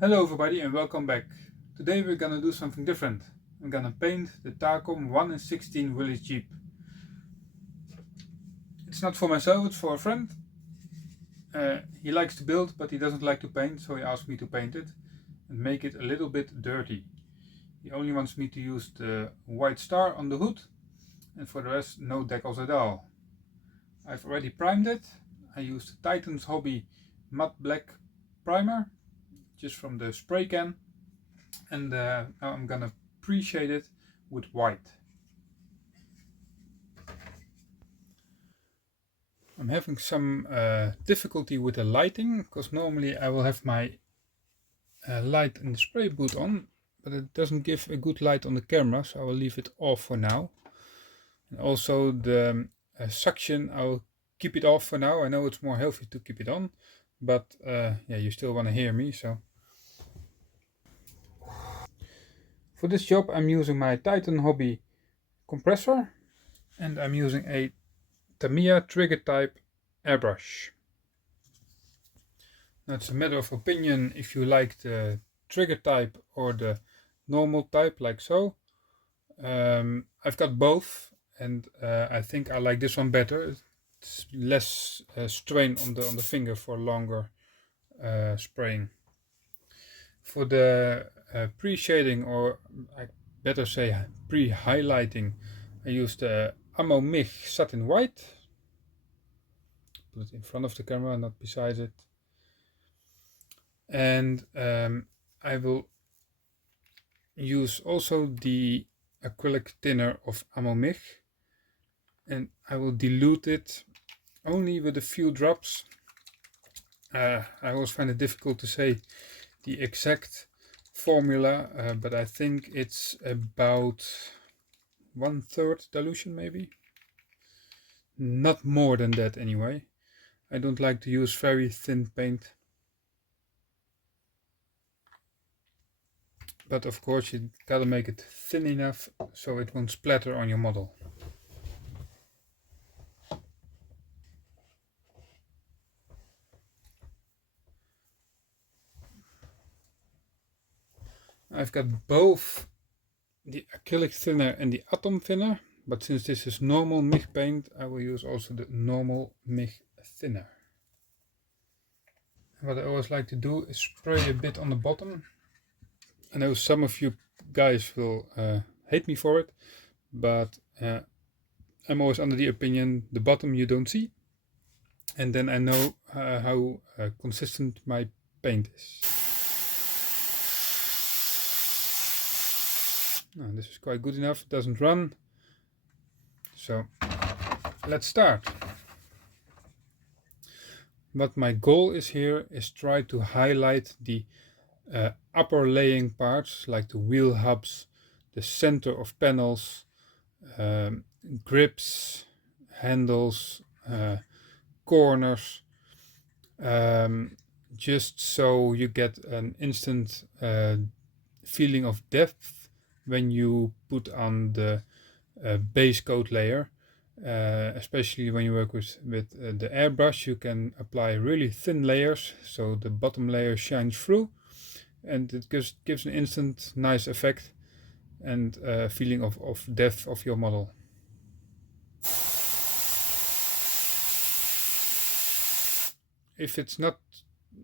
Hello everybody and welcome back. Today we're gonna do something different. I'm gonna paint the Takom 1 in 16 Willys Jeep. It's not for myself, it's for a friend. He likes to build but he doesn't like to paint, so he asked me to paint it and make it a little bit dirty. He only wants me to use the white star on the hood and for the rest no decals at all. I've already primed it. I used Titan's Hobby matte black primer just from the spray can. And now I'm gonna pre-shade it with white. I'm having some difficulty with the lighting because normally I will have my light in the spray booth on, but it doesn't give a good light on the camera, so I will leave it off for now. And also the suction, I'll keep it off for now. I know it's more healthy to keep it on, but yeah, you still want to hear me, so. For this job I'm using my Titan Hobby compressor and I'm using a Tamiya trigger type airbrush. Now it's a matter of opinion if you like the trigger type or the normal type, like so. I've got both and I think I like this one better. It's less strain on the finger for longer spraying. For the pre-shading, or I better say pre-highlighting, I used the AMMO MIG satin white. Put it in front of the camera, not beside it. And I will use also the acrylic thinner of AMMO MIG, and I will dilute it only with a few drops. I always find it difficult to say the exact formula, but I think it's about 1/3 dilution, maybe. Not more than that anyway. I don't like to use very thin paint. But of course you gotta make it thin enough so it won't splatter on your model. I've got both the acrylic thinner and the atom thinner, but since this is normal MIG paint, I will use also the normal MIG thinner. What I always like to do is spray a bit on the bottom. I know some of you guys will hate me for it, but I'm always under the opinion the bottom you don't see, and then I know how consistent my paint is. Now, this is quite good enough, it doesn't run, so let's start. What my goal is here is try to highlight the upper laying parts, like the wheel hubs, the center of panels, grips, handles, corners, just so you get an instant feeling of depth when you put on the base coat layer. Especially when you work with the airbrush, you can apply really thin layers so the bottom layer shines through, and it gives an instant nice effect and feeling of depth of your model. If it's not,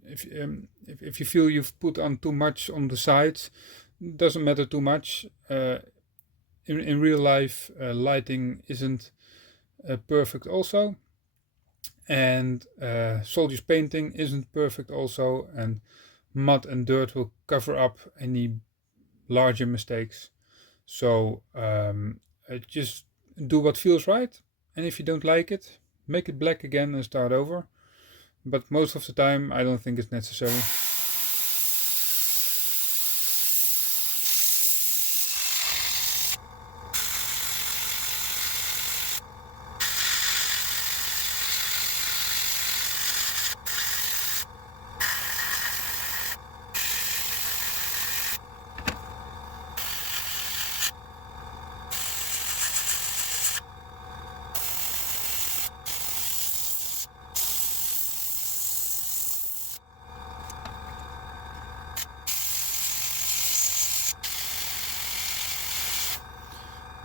if you feel you've put on too much on the sides, it doesn't matter too much. In real life, lighting isn't perfect also, and soldier's painting isn't perfect also, and mud and dirt will cover up any larger mistakes. So just do what feels right, and if you don't like it, make it black again and start over. But most of the time I don't think it's necessary.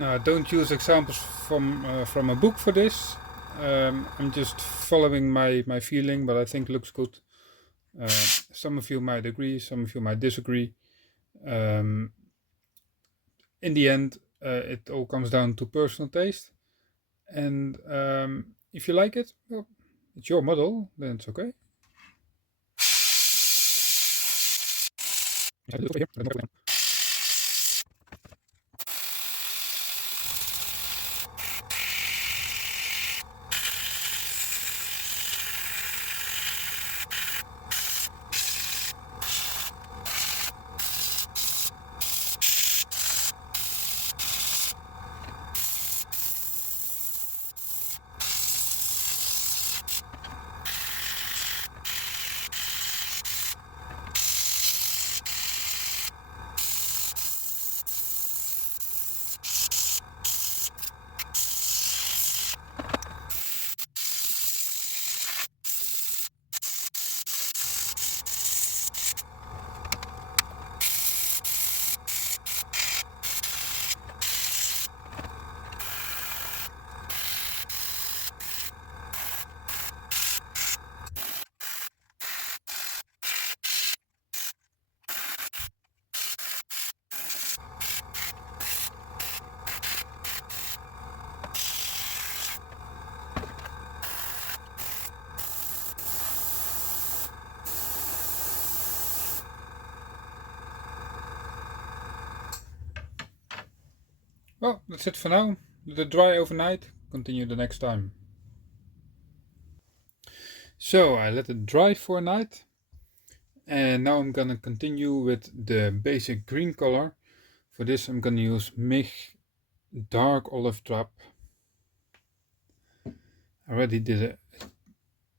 Now, don't use examples from a book for this. I'm just following my feeling, but I think looks good. Some of you might agree, some of you might disagree. In the end, it all comes down to personal taste. And if you like it, well, it's your model, then it's okay. Well, that's it for now. Let it dry overnight. Continue the next time. So I let it dry for a night. And now I'm gonna continue with the basic green color. For this I'm gonna use MIG dark olive drop. I already did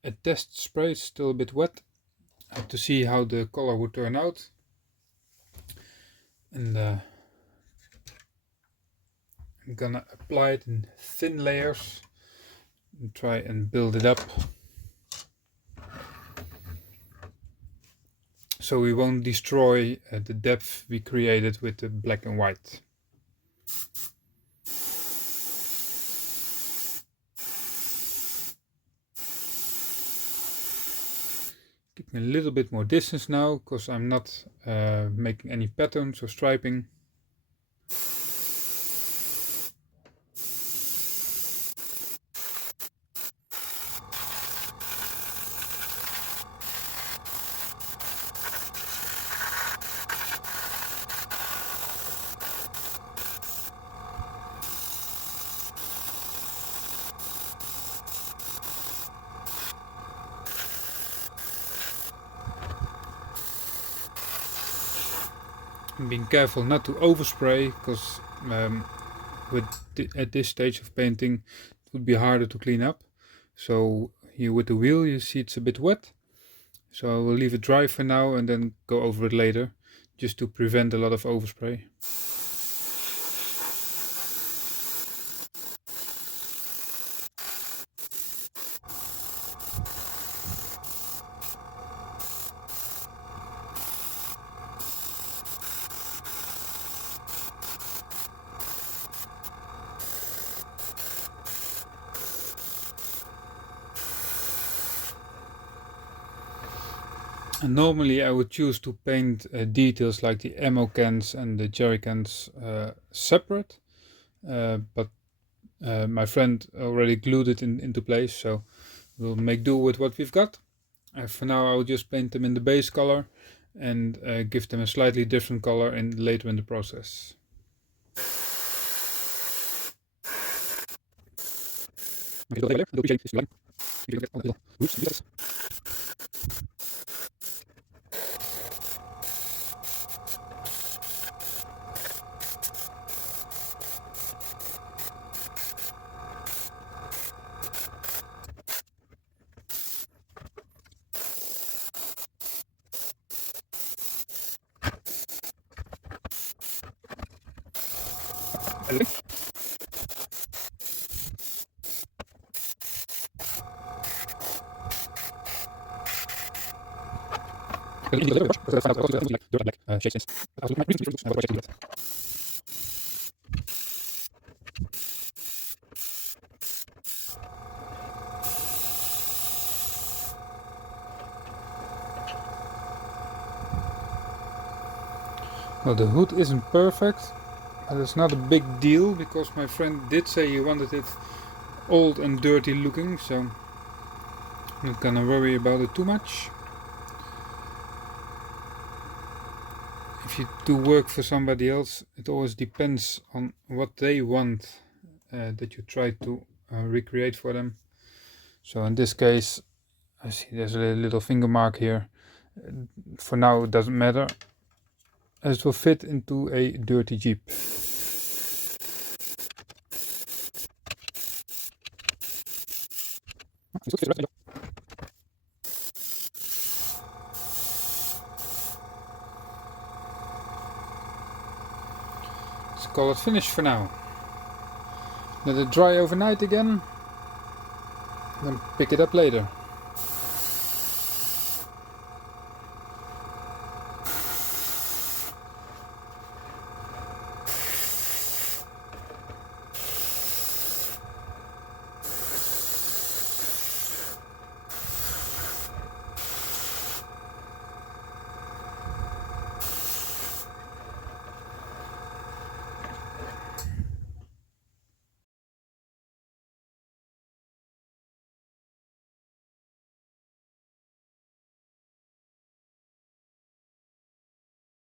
a test spray, it's still a bit wet. I have to see how the color would turn out. And I'm gonna apply it in thin layers and try and build it up so we won't destroy the depth we created with the black and white. Keeping a little bit more distance now because I'm not making any patterns or striping. And being careful not to overspray because at this stage of painting it would be harder to clean up. So here with the wheel you see it's a bit wet, so I will leave it dry for now and then go over it later just to prevent a lot of overspray. And normally I would choose to paint details like the ammo cans and the jerry cans separate, but my friend already glued it into place, so we'll make do with what we've got. For now I will just paint them in the base color and give them a slightly different color later in the process. Well, the hood isn't perfect, but it's not a big deal because my friend did say he wanted it old and dirty looking, so I'm not gonna worry about it too much. If you do work for somebody else, it always depends on what they want that you try to recreate for them. So in this case, I see there's a little finger mark here. For now, it doesn't matter, as it will fit into a dirty Jeep. Let's call it finished for now. Let it dry overnight again, then pick it up later.